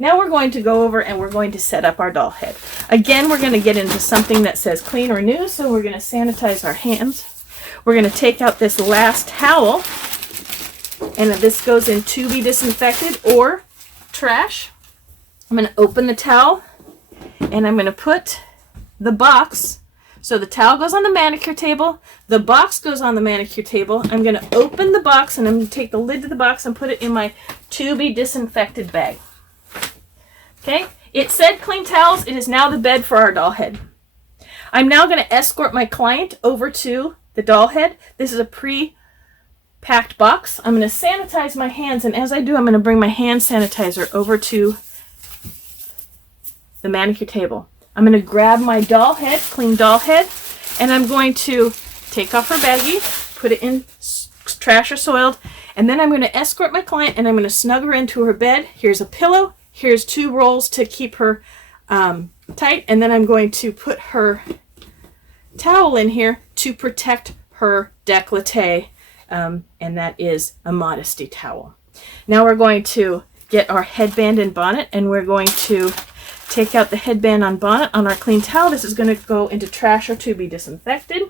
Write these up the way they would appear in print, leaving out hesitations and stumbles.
Now we're going to go over and we're going to set up our doll head. Again, we're going to get into something that says clean or new, so we're going to sanitize our hands. We're going to take out this last towel, and this goes in to be disinfected or trash. I'm going to open the towel, and I'm going to put the box. So the towel goes on the manicure table, the box goes on the manicure table. I'm going to open the box, and I'm going to take the lid of the box and put it in my to be disinfected bag. Okay, it said clean towels. It is now the bed for our doll head. I'm now going to escort my client over to the doll head. This is a pre-packed box. I'm going to sanitize my hands, and as I do, I'm going to bring my hand sanitizer over to the manicure table. I'm going to grab my doll head, clean doll head, and I'm going to take off her baggie, put it in trash or soiled, and then I'm going to escort my client, and I'm going to snug her into her bed. Here's a pillow. Here's 2 rolls to keep her tight, and then I'm going to put her towel in here to protect her décolleté, and that is a modesty towel. Now we're going to get our headband and bonnet, and we're going to take out the headband and bonnet on our clean towel. This is going to go into trash or to be disinfected.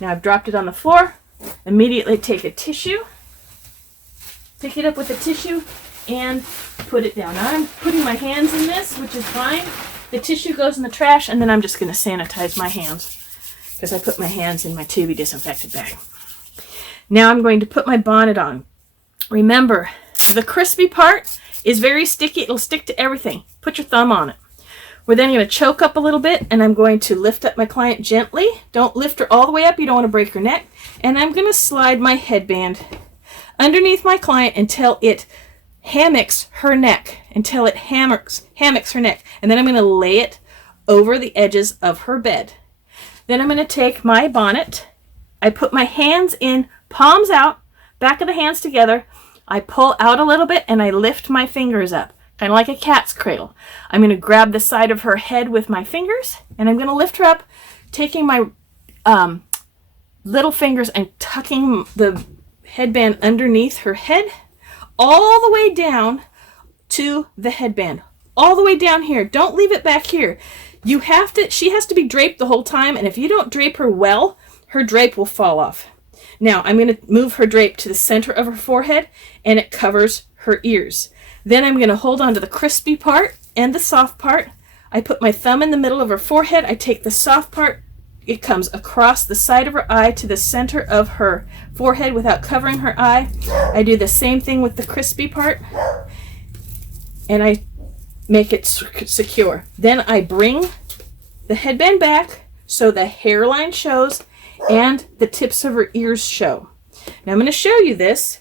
Now I've dropped it on the floor. Immediately take a tissue, pick it up with a tissue, and put it down. Now I'm putting my hands in this, which is fine. The tissue goes in the trash, and then I'm just going to sanitize my hands because I put my hands in my to be disinfected bag. Now I'm going to put my bonnet on. Remember, the crispy part is very sticky. It'll stick to everything. Put your thumb on it. We're then going to choke up a little bit, and I'm going to lift up my client gently. Don't lift her all the way up. You don't want to break her neck. And I'm going to slide my headband underneath my client until it hammocks her neck, hammocks her neck. And then I'm going to lay it over the edges of her bed. Then I'm going to take my bonnet. I put my hands in, palms out, back of the hands together. I pull out a little bit, and I lift my fingers up, kind of like a cat's cradle. I'm going to grab the side of her head with my fingers, and I'm going to lift her up, taking my little fingers and tucking the headband underneath her head, all the way down to the headband, all the way down here. Don't leave it back here. She has to be draped the whole time, and if you don't drape her well, her drape will fall off. Now I'm going to move her drape to the center of her forehead, and it covers her ears. Then I'm going to hold on to the crispy part and the soft part. I put my thumb in the middle of her forehead. I take the soft part. It comes across the side of her eye to the center of her forehead without covering her eye. I do the same thing with the crispy part, and I make it secure. Then I bring the headband back so the hairline shows and the tips of her ears show. Now I'm going to show you this.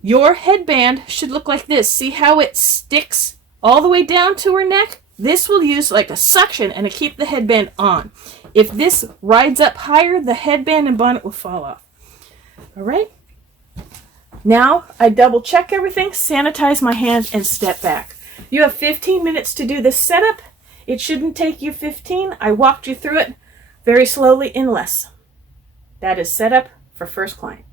Your headband should look like this. See how it sticks all the way down to her neck? This will use like a suction and to keep the headband on. If this rides up higher, the headband and bonnet will fall off. All right? Now I double check everything, sanitize my hands, and step back. You have 15 minutes to do this setup. It shouldn't take you 15. I walked you through it very slowly in less. That is setup for first client.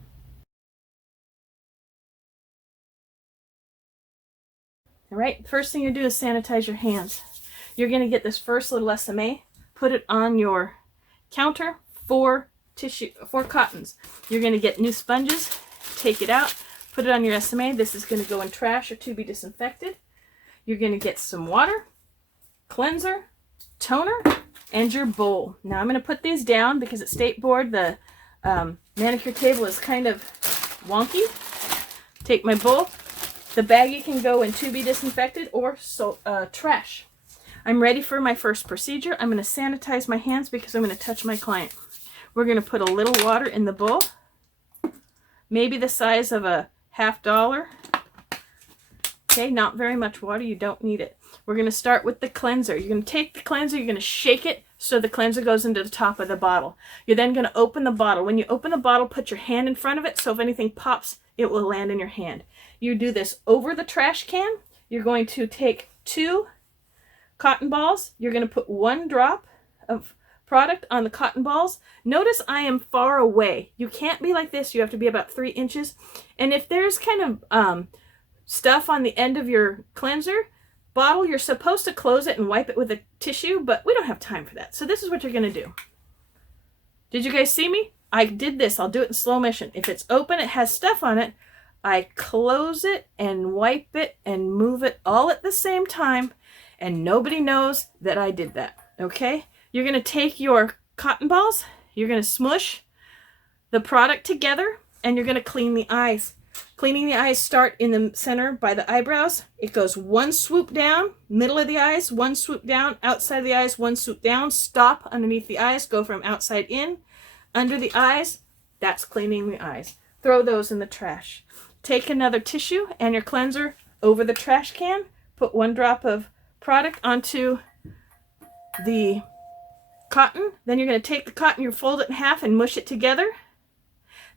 All right, first thing you do is sanitize your hands. You're going to get this first little SMA, put it on your counter, 4 cottons. You're going to get new sponges, take it out, put it on your SMA. This is going to go in trash or to be disinfected. You're going to get some water, cleanser, toner, and your bowl. Now I'm going to put these down because at State Board the manicure table is kind of wonky. Take my bowl. The baggie can go in to be disinfected or trash. I'm ready for my first procedure. I'm going to sanitize my hands because I'm going to touch my client. We're going to put a little water in the bowl, maybe the size of a $50. Okay, not very much water. You don't need it. We're going to start with the cleanser. You're going to take the cleanser, you're going to shake it so the cleanser goes into the top of the bottle. You're then going to open the bottle. When you open the bottle, put your hand in front of it so if anything pops, it will land in your hand. You do this over the trash can. You're going to take 2 cotton balls. You're going to put 1 drop of product on the cotton balls. Notice I am far away. You can't be like this. You have to be about 3 inches. And if there's kind of stuff on the end of your cleanser, bottle, you're supposed to close it and wipe it with a tissue, but we don't have time for that. So this is what you're going to do. Did you guys see me? I did this. I'll do it in slow motion. If it's open, it has stuff on it, I close it and wipe it and move it all at the same time, and nobody knows that I did that, okay? You're going to take your cotton balls, you're going to smush the product together, and you're going to clean the eyes. Cleaning the eyes start in the center by the eyebrows. It goes one swoop down, middle of the eyes, one swoop down, outside of the eyes, one swoop down, stop underneath the eyes, go from outside in, under the eyes. That's cleaning the eyes. Throw those in the trash. Take another tissue and your cleanser over the trash can. Put 1 drop of product onto the cotton. Then you're going to take the cotton, you fold it in half and mush it together.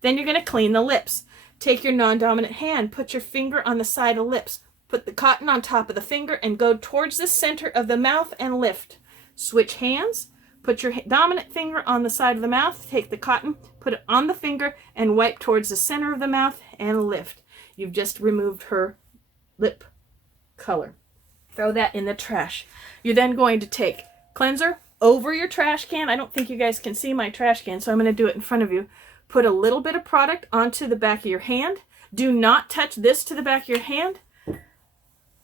Then you're going to clean the lips. Take your non-dominant hand, put your finger on the side of lips. Put the cotton on top of the finger and go towards the center of the mouth and lift. Switch hands. Put your dominant finger on the side of the mouth, take the cotton, put it on the finger, and wipe towards the center of the mouth and lift. You've just removed her lip color. Throw that in the trash. You're then going to take cleanser over your trash can. I don't think you guys can see my trash can, so I'm going to do it in front of you. Put a little bit of product onto the back of your hand. Do not touch this to the back of your hand.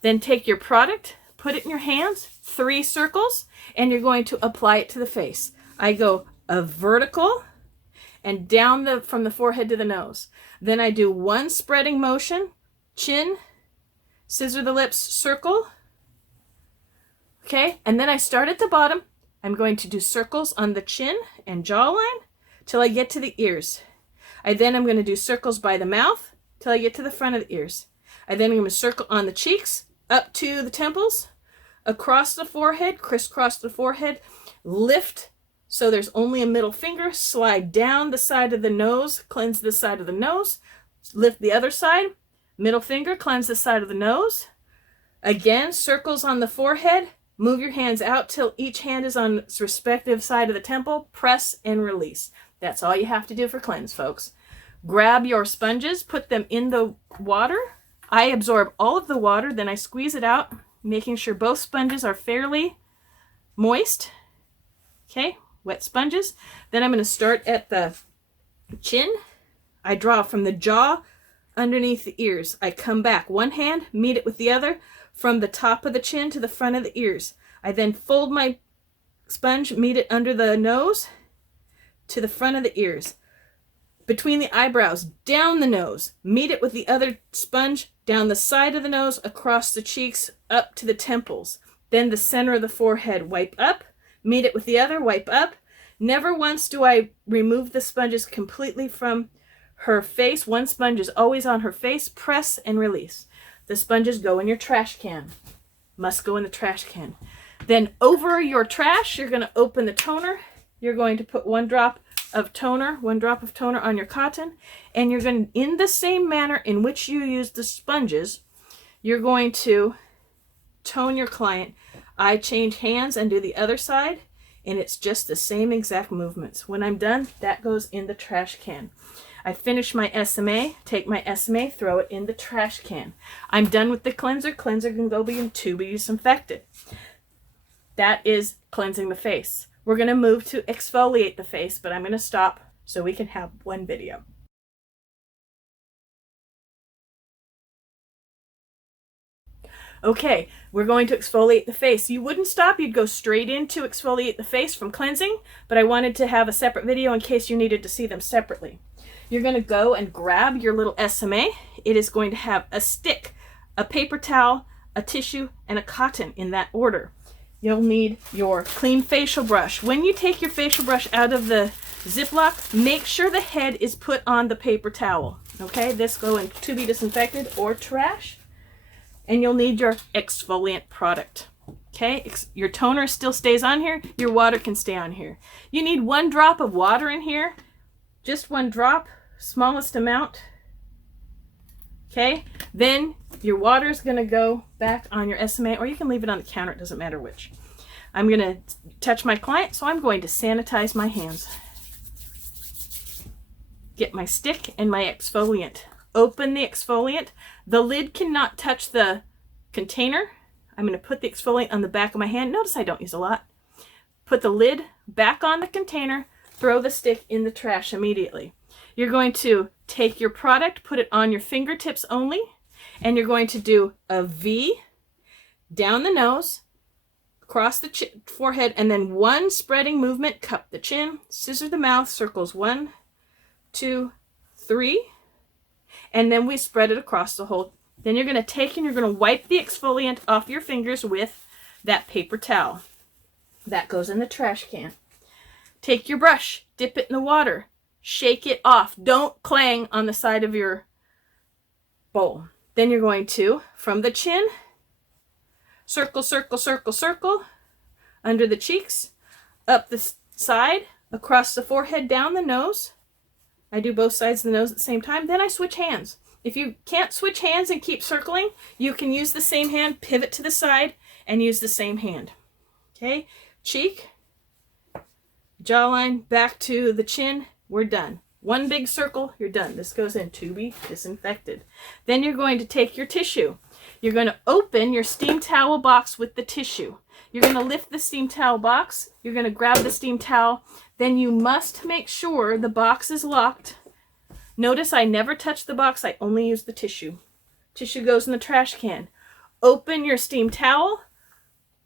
Then take your product, put it in your hands, 3 circles, and you're going to apply it to the face. I go a vertical and down from the forehead to the nose. Then I do 1 spreading motion, chin, scissor the lips, circle. Okay, and then I start at the bottom. I'm going to do circles on the chin and jawline till I get to the ears. I'm going to do circles by the mouth till I get to the front of the ears. I'm going to circle on the cheeks up to the temples, across the forehead, crisscross the forehead, lift so there's only a middle finger, slide down the side of the nose, cleanse the side of the nose, lift the other side, middle finger, cleanse the side of the nose. Again, circles on the forehead, move your hands out till each hand is on its respective side of the temple, press and release. That's all you have to do for cleanse, folks. Grab your sponges, put them in the water. I absorb all of the water, then I squeeze it out, making sure both sponges are fairly moist. Okay, wet sponges. Then I'm going to start at the chin. I draw from the jaw underneath the ears. I come back one hand, meet it with the other, from the top of the chin to the front of the ears. I then fold my sponge, meet it under the nose to the front of the ears. Between the eyebrows, down the nose, meet it with the other sponge, down the side of the nose, across the cheeks, up to the temples. Then the center of the forehead, wipe up, meet it with the other, wipe up. Never once do I remove the sponges completely from her face. 1 sponge is always on her face. Press and release. The sponges go in your trash can. Must go in the trash can. Then over your trash, you're going to open the toner. You're going to put 1 drop of toner, 1 drop of toner on your cotton, and you're going to, in the same manner in which you use the sponges, you're going to tone your client. I change hands and do the other side, and it's just the same exact movements. When I'm done, that goes in the trash can. I finish my SMA, take my SMA, throw it in the trash can. I'm done with the cleanser. Cleanser can go to be disinfected. That is cleansing the face. We're going to move to exfoliate the face, but I'm going to stop so we can have one video. Okay, we're going to exfoliate the face. You wouldn't stop, you'd go straight into exfoliate the face from cleansing, but I wanted to have a separate video in case you needed to see them separately. You're going to go and grab your little SMA. It is going to have a stick, a paper towel, a tissue, and a cotton in that order. You'll need your clean facial brush. When you take your facial brush out of the Ziploc, make sure the head is put on the paper towel. Okay, this go in to be disinfected or trash. And you'll need your exfoliant product. Okay, your toner still stays on here. Your water can stay on here. You need 1 drop of water in here. Just 1 drop, smallest amount. Okay, then your water is going to go back on your SMA, or you can leave it on the counter. It doesn't matter which. I'm going to touch my client, so I'm going to sanitize my hands. Get my stick and my exfoliant. Open the exfoliant. The lid cannot touch the container. I'm going to put the exfoliant on the back of my hand. Notice I don't use a lot. Put the lid back on the container, throw the stick in the trash immediately. You're going to take your product, put it on your fingertips only, and you're going to do a V down the nose, across the forehead, and then one spreading movement, cup the chin, scissor the mouth, circles 1, 2, 3, and then we spread it across the whole. Then you're going to take and you're going to wipe the exfoliant off your fingers with that paper towel. That goes in the trash can. Take your brush, dip it in the water, shake it off. Don't clang on the side of your bowl. Then you're going to, from the chin, circle, circle, circle, circle, under the cheeks, up the side, across the forehead, down the nose. I do both sides of the nose at the same time. Then I switch hands. If you can't switch hands and keep circling, you can use the same hand, pivot to the side, and use the same hand. Okay, cheek, jawline, back to the chin, we're done. One big circle, you're done. This goes in to be disinfected. Then you're going to take your tissue. You're going to open your steam towel box with the tissue. You're going to lift the steam towel box. You're going to grab the steam towel. Then you must make sure the box is locked. Notice I never touch the box. I only use the tissue. Tissue goes in the trash can. Open your steam towel.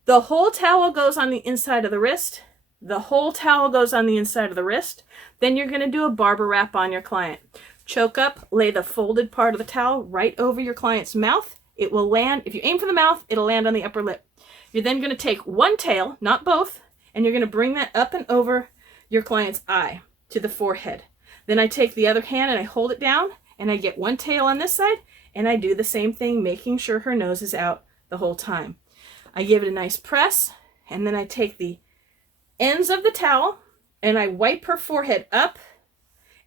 The whole towel goes on the inside of the wrist. The whole towel goes on the inside of the wrist. Then you're going to do a barber wrap on your client. Choke up, lay the folded part of the towel right over your client's mouth. It will land, if you aim for the mouth, it'll land on the upper lip. You're then going to take one tail, not both, and you're going to bring that up and over your client's eye to the forehead. Then I take the other hand and I hold it down, and I get one tail on this side, and I do the same thing, making sure her nose is out the whole time. I give it a nice press, and then I take the ends of the towel, and I wipe her forehead up,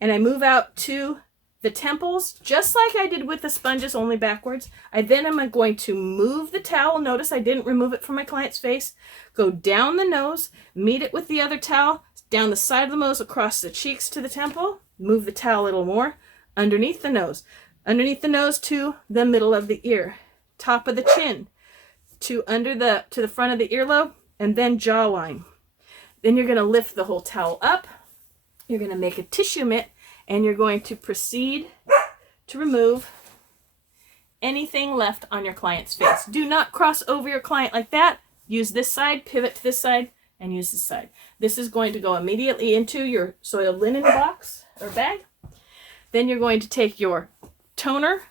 and I move out to the temples, just like I did with the sponges, only backwards. I then am going to move the towel. Notice I didn't remove it from my client's face. Go down the nose, meet it with the other towel, down the side of the nose, across the cheeks to the temple. Move the towel a little more, underneath the nose to the middle of the ear, top of the chin, to the front of the earlobe, and then jawline. Then you're going to lift the whole towel up. You're going to make a tissue mitt, and you're going to proceed to remove anything left on your client's face. Do not cross over your client like that. Use this side, pivot to this side, and use this side. This is going to go immediately into your soiled linen box or bag. Then you're going to take your toner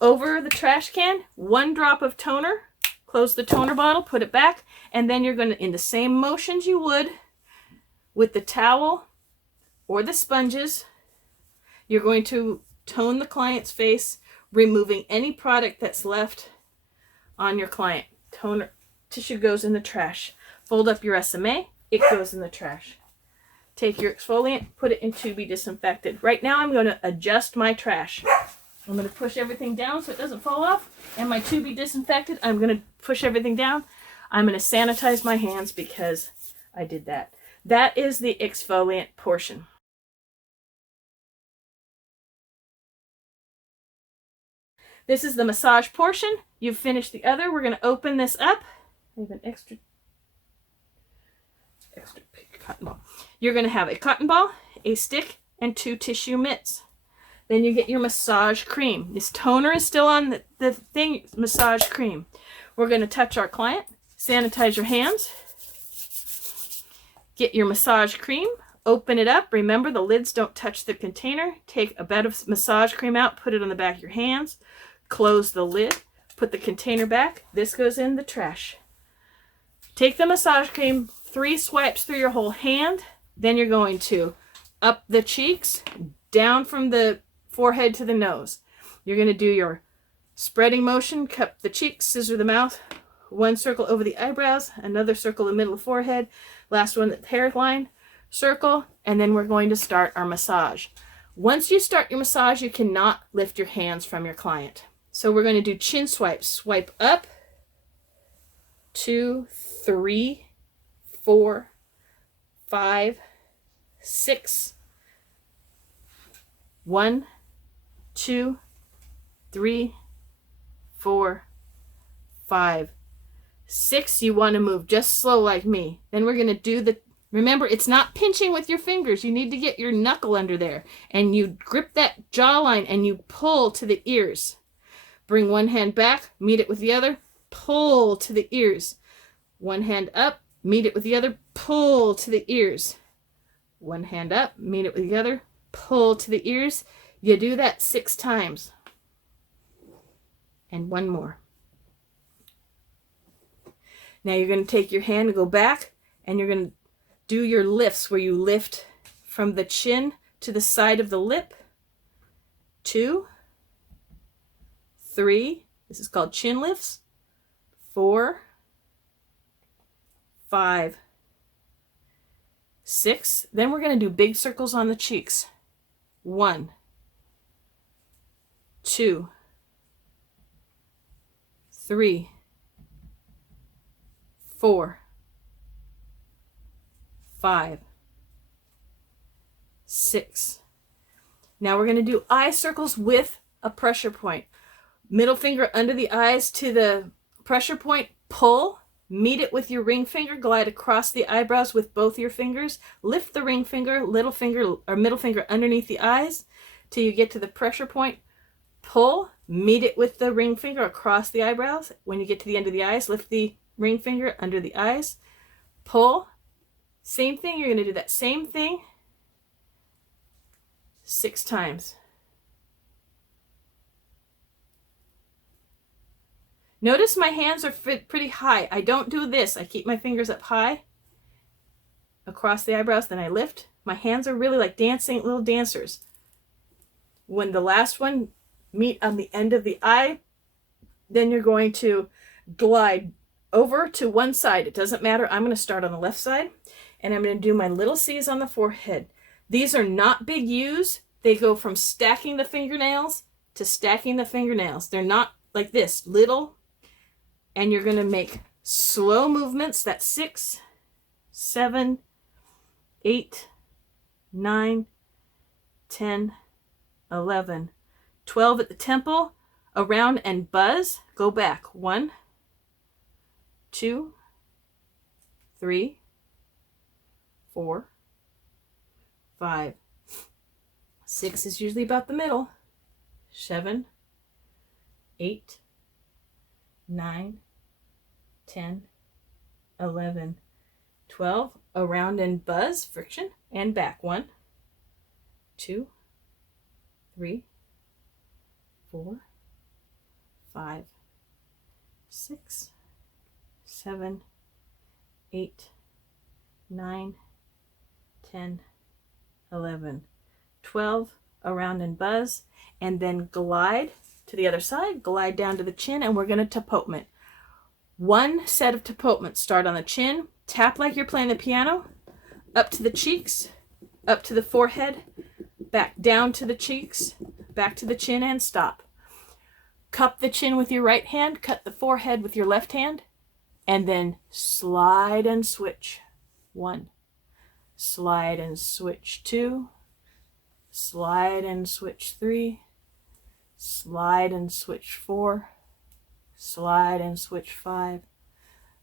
over the trash can, 1 drop of toner, close the toner bottle, put it back, and then you're going to, in the same motions you would with the towel or the sponges, you're going to tone the client's face, removing any product that's left on your client. Toner, tissue goes in the trash. Fold up your SMA, it goes in the trash. Take your exfoliant, put it in to be disinfected. Right now I'm going to adjust my trash. I'm going to push everything down so it doesn't fall off. And my to be disinfected, I'm going to push everything down. I'm going to sanitize my hands because I did that. That is the exfoliant portion. This is the massage portion. You've finished the other. We're going to open this up. I have an extra cotton ball. You're going to have a cotton ball, a stick, and 2 tissue mitts. Then you get your massage cream. This toner is still on the thing, massage cream. We're going to touch our client, sanitize your hands, get your massage cream, open it up. Remember, the lids don't touch the container. Take a bit of massage cream out, put it on the back of your hands, close the lid, put the container back. This goes in the trash. Take the massage cream, 3 swipes through your whole hand. Then you're going to up the cheeks, down from the forehead to the nose. You're going to do your spreading motion, cup the cheeks, scissor the mouth, 1 circle over the eyebrows, another circle in the middle of the forehead, last one at the hairline, circle, and then we're going to start our massage. Once you start your massage, you cannot lift your hands from your client. So we're going to do chin swipes. Swipe up, 2, 3, 4, 5, 6, 1, 2, 3, 4, 5, 6, you want to move just slow like me. Then we're going to do the, remember, it's not pinching with your fingers. You need to get your knuckle under there. And you grip that jawline and you pull to the ears. Bring one hand back, meet it with the other, pull to the ears. One hand up, meet it with the other, pull to the ears. One hand up, meet it with the other, pull to the ears. You do that 6 times. And one more. Now you're going to take your hand and go back, and you're going to do your lifts where you lift from the chin to the side of the lip. 2, 3, this is called chin lifts. 4, 5, 6. Then we're going to do big circles on the cheeks. 1, 2, 3, 4, 5, 6. Now we're going to do eye circles with a pressure point. Middle finger under the eyes to the pressure point, pull, meet it with your ring finger, glide across the eyebrows with both your fingers, lift the ring finger, little finger or middle finger underneath the eyes till you get to the pressure point, pull, meet it with the ring finger across the eyebrows. When you get to the end of the eyes, lift the ring finger under the eyes, pull, same thing. You're going to do that same thing 6 times. Notice my hands are pretty high. I don't do this. I keep my fingers up high across the eyebrows, then I lift. My hands are really like dancing, little dancers. When the last one meet on the end of the eye, then you're going to glide over to one side. It doesn't matter. I'm going to start on the left side, and I'm going to do my little C's on the forehead. These are not big U's. They go from stacking the fingernails to stacking the fingernails. They're not like this, little. And you're going to make slow movements. That's 6, 7, 8, 9, 10, 11, 12 at the temple, around and buzz. Go back. 1, 2, 3, 4, 5, 6 is usually about the middle. 7, 8, 9, 10, 11, 12, around and buzz, friction, and back. 1, 2, 3, 4, 5, 6, 7, 8, 9, 10, 11, 12, around and buzz, and then glide to the other side, glide down to the chin, and we're going to tapotement. 1 set of tapotements. Start on the chin, tap like you're playing the piano, up to the cheeks, up to the forehead, back down to the cheeks, back to the chin, and stop. Cup the chin with your right hand, cut the forehead with your left hand, and then slide and switch. 1, slide and switch. 2, slide and switch. 3, slide and switch. 4, slide and switch. 5,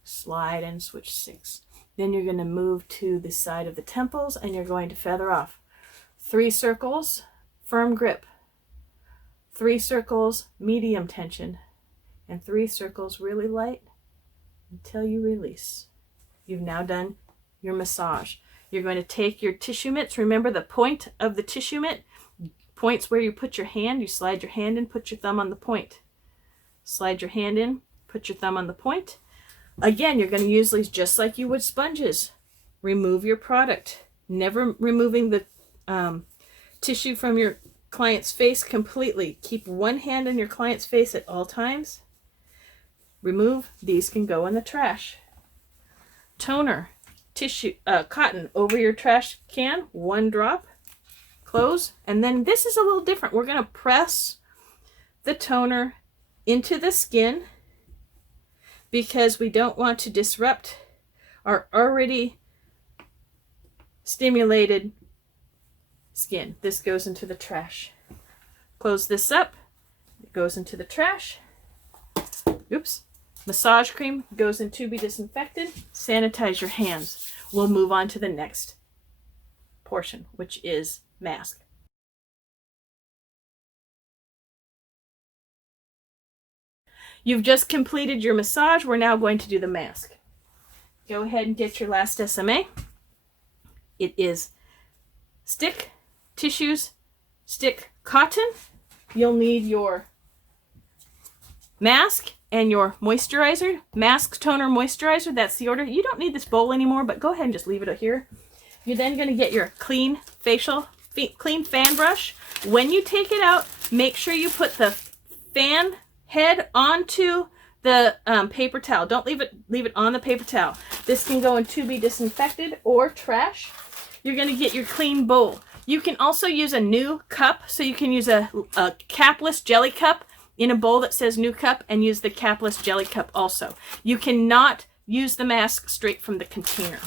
slide and switch. 6. Then you're going to move to the side of the temples, and you're going to feather off. 3 circles, firm grip. 3 circles, medium tension. And 3 circles, really light until you release. You've now done your massage. You're going to take your tissue mitts. Remember the point of the tissue mitt points where you put your hand. You slide your hand in, put your thumb on the point. Slide your hand in, put your thumb on the point. Again, you're going to use these just like you would sponges. Remove your product. Never removing the tissue from your client's face completely. Keep one hand in your client's face at all times. Remove. These can go in the trash. Toner, tissue, cotton over your trash can. 1 drop. Close. And then this is a little different. We're going to press the toner into the skin because we don't want to disrupt our already stimulated skin. This goes into the trash. Close this up. It goes into the trash. Oops. Massage cream goes in to be disinfected. Sanitize your hands. We'll move on to the next portion, which is mask. You've just completed your massage. We're now going to do the mask. Go ahead and get your last SMA. It is stick, tissues, stick, cotton. You'll need your mask and your moisturizer. Mask, toner, moisturizer. That's the order. You don't need this bowl anymore, but go ahead and just leave it here. You're then going to get your clean fan brush. When you take it out, make sure you put the fan head onto the paper towel. Don't leave it on the paper towel. This can go in to be disinfected or trash. You're going to get your clean bowl. You can also use a new cup, so you can use a capless jelly cup in a bowl that says new cup and use the capless jelly cup also. You cannot use the mask straight from the container.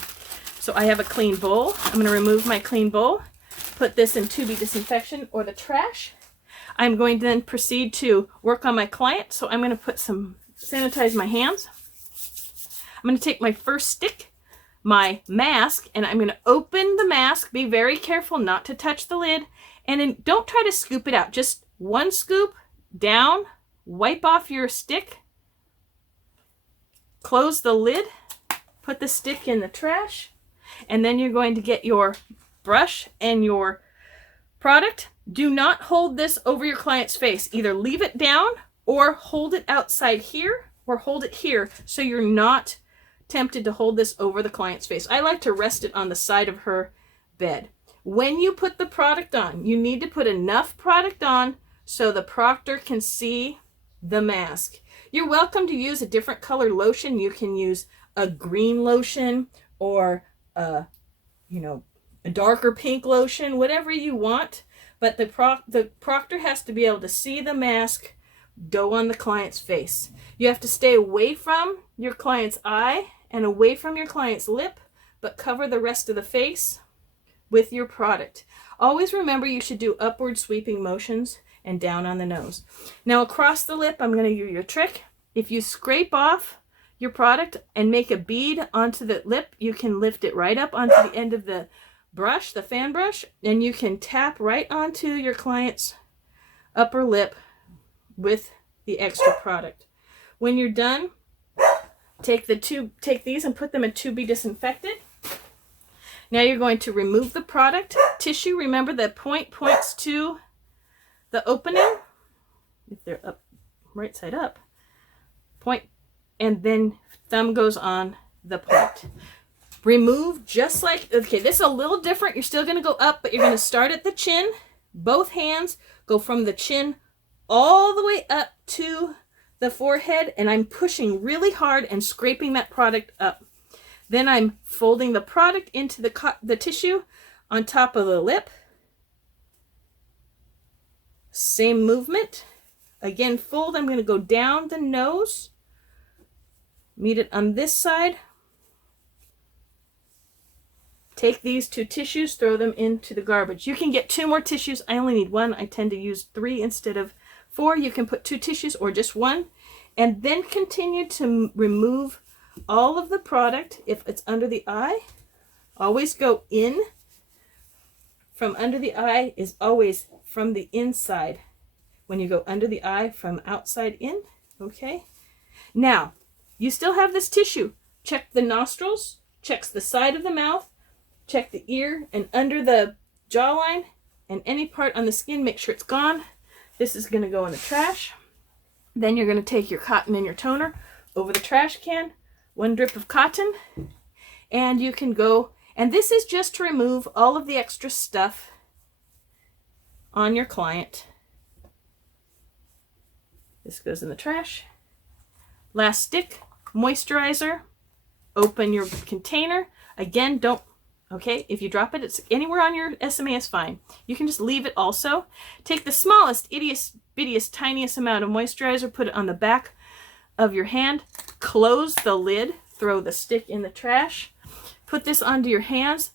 So I have a clean bowl. I'm going to remove my clean bowl, put this in to be disinfection or the trash. I'm going to then proceed to work on my client. So I'm going to sanitize my hands. I'm going to take my first stick, my mask, and I'm going to open the mask. Be very careful not to touch the lid, and then don't try to scoop it out. Just one scoop down, wipe off your stick, close the lid, put the stick in the trash, and then you're going to get your brush and your product. Do not hold this over your client's face. Either leave it down or hold it outside here or hold it here so you're not tempted to hold this over the client's face. I like to rest it on the side of her bed. When you put the product on, you need to put enough product on so the proctor can see the mask. You're welcome to use a different color lotion. You can use a green lotion or a darker pink lotion, whatever you want. But the proctor has to be able to see the mask go on the client's face. You have to stay away from your client's eye and away from your client's lip, but cover the rest of the face with your product. Always remember you should do upward sweeping motions and down on the nose. Now across the lip, I'm going to do your trick. If you scrape off your product and make a bead onto the lip, you can lift it right up onto the end of the brush, the fan brush, and you can tap right onto your client's upper lip with the extra product. When you're done, take these and put them in to be disinfected. Now you're going to remove the product. Tissue, remember the point points to the opening. If they're up, right side up, point, and then thumb goes on the point. Remove just like, okay, this is a little different. You're still going to go up, but you're going to start at the chin. Both hands go from the chin all the way up to the forehead, and I'm pushing really hard and scraping that product up. Then I'm folding the product into the tissue on top of the lip. Same movement. Again, fold. I'm going to go down the nose. Meet it on this side. Take these 2 tissues, throw them into the garbage. You can get 2 more tissues. I only need 1. I tend to use 3 instead of 4. You can put 2 tissues or just 1. And then continue to remove all of the product. If it's under the eye, always go in. From under the eye is always from the inside. When you go under the eye, from outside in. Okay? Now, you still have this tissue. Check the nostrils. Checks the side of the mouth. Check the ear and under the jawline and any part on the skin. Make sure it's gone. This is going to go in the trash. Then you're going to take your cotton and your toner over the trash can. 1 drip of cotton. And you can go, and this is just to remove all of the extra stuff on your client. This goes in the trash. Last stick, moisturizer. Open your container. Again, don't, okay, if you drop it, it's anywhere on your SMA is fine. You can just leave it also. Take the smallest, ittiest, bittiest, tiniest amount of moisturizer, put it on the back of your hand, close the lid, throw the stick in the trash, put this onto your hands,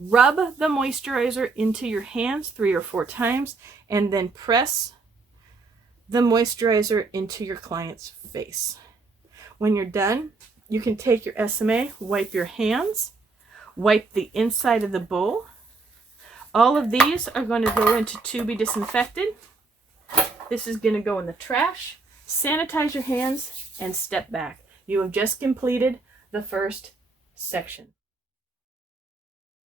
rub the moisturizer into your hands 3 or 4 times, and then press the moisturizer into your client's face. When you're done, you can take your SMA, wipe your hands, wipe the inside of the bowl. All of these are going to go into to be disinfected. This is going to go in the trash. Sanitize your hands and step back. You have just completed the first section.